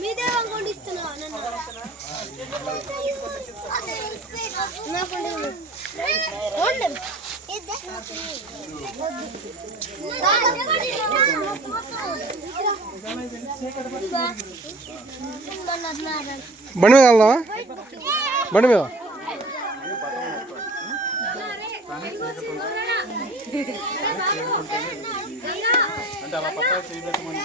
మీదే వండిస్తున్నా బండి మీద వెళ్దామా? బండి మీద అంటే అలా పక్కా చేయబెట్టమని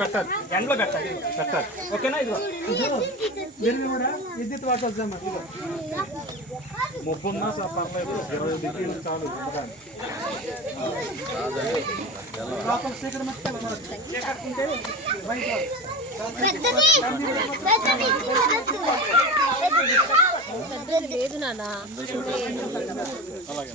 పెట్టాలి, ఎండలో పెట్టాలి. ఓకేనా? ఇది కూడా విద్యుత్ వాటి వద్దామా? ముప్పున్నా పర్లేదు, 20 డిగ్రీలు చాలు. లేదు నాన్న. అలాగే